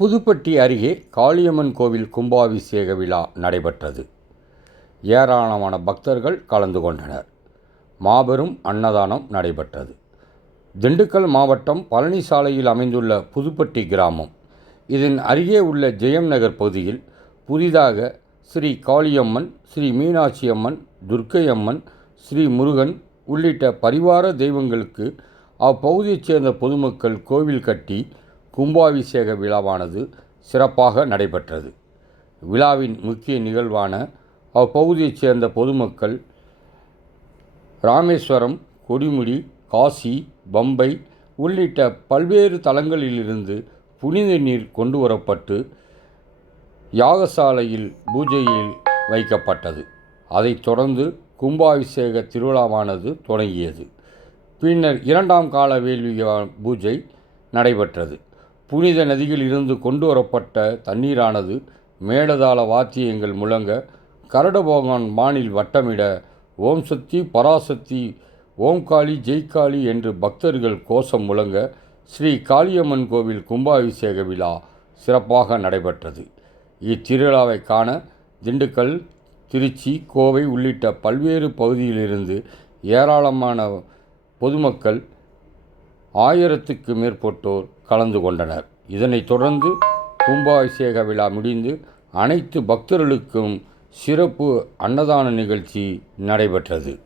புதுப்பட்டி அருகே காளியம்மன் கோவில் கும்பாபிஷேக விழா நடைபெற்றது. ஏராளமான பக்தர்கள் கலந்து கொண்டனர். மாபெரும் அன்னதானம் நடைபெற்றது. திண்டுக்கல் மாவட்டம் பழனி சாலையில் அமைந்துள்ள புதுப்பட்டி கிராமம். இதன் அருகே உள்ள ஜெயம் நகர் பகுதியில் புதிதாக ஸ்ரீ காளியம்மன் ஸ்ரீ மீனாட்சி அம்மன் துர்க்கை அம்மன் ஸ்ரீ முருகன் உள்ளிட்ட பரிவார தெய்வங்களுக்கு அப்பகுதியைச் சேர்ந்த பொதுமக்கள் கோவில் கட்டி கும்பாபிஷேக விழாவானது சிறப்பாக நடைபெற்றது. விழாவின் முக்கிய நிகழ்வான அப்பகுதியைச் சேர்ந்த பொதுமக்கள் ராமேஸ்வரம் கொடிமுடி காசி பம்பை உள்ளிட்ட பல்வேறு தலங்களிலிருந்து புனித நீர் கொண்டு வரப்பட்டு யாகசாலையில் பூஜையில் வைக்கப்பட்டது. அதைத் தொடர்ந்து கும்பாபிஷேக திருவிழாவானது தொடங்கியது. பின்னர் இரண்டாம் கால வேள்வி பூஜை நடைபெற்றது. புனித நதியில் இருந்து கொண்டு வரப்பட்ட தண்ணீரானது மேலதாள வாத்தியங்கள் முழங்க கரடபோகான் மானில் வட்டமிட ஓம் சக்தி பராசக்தி ஓம்காளி ஜெய்காளி என்று பக்தர்கள் கோஷம் முழங்க ஸ்ரீ காளியம்மன் கோவில் கும்பாபிஷேக விழா சிறப்பாக நடைபெற்றது. இத்திருவிழாவை காண திண்டுக்கல் திருச்சி கோவை உள்ளிட்ட பல்வேறு பகுதியிலிருந்து ஏராளமான பொதுமக்கள் ஆயிரத்துக்கு மேற்பட்டோர் கலந்து கொண்டனர். இதனைத் தொடர்ந்து கும்பாபிஷேக விழா முடிந்து அனைத்து பக்தர்களுக்கும் சிறப்பு அன்னதான நிகழ்ச்சி நடைபெற்றது.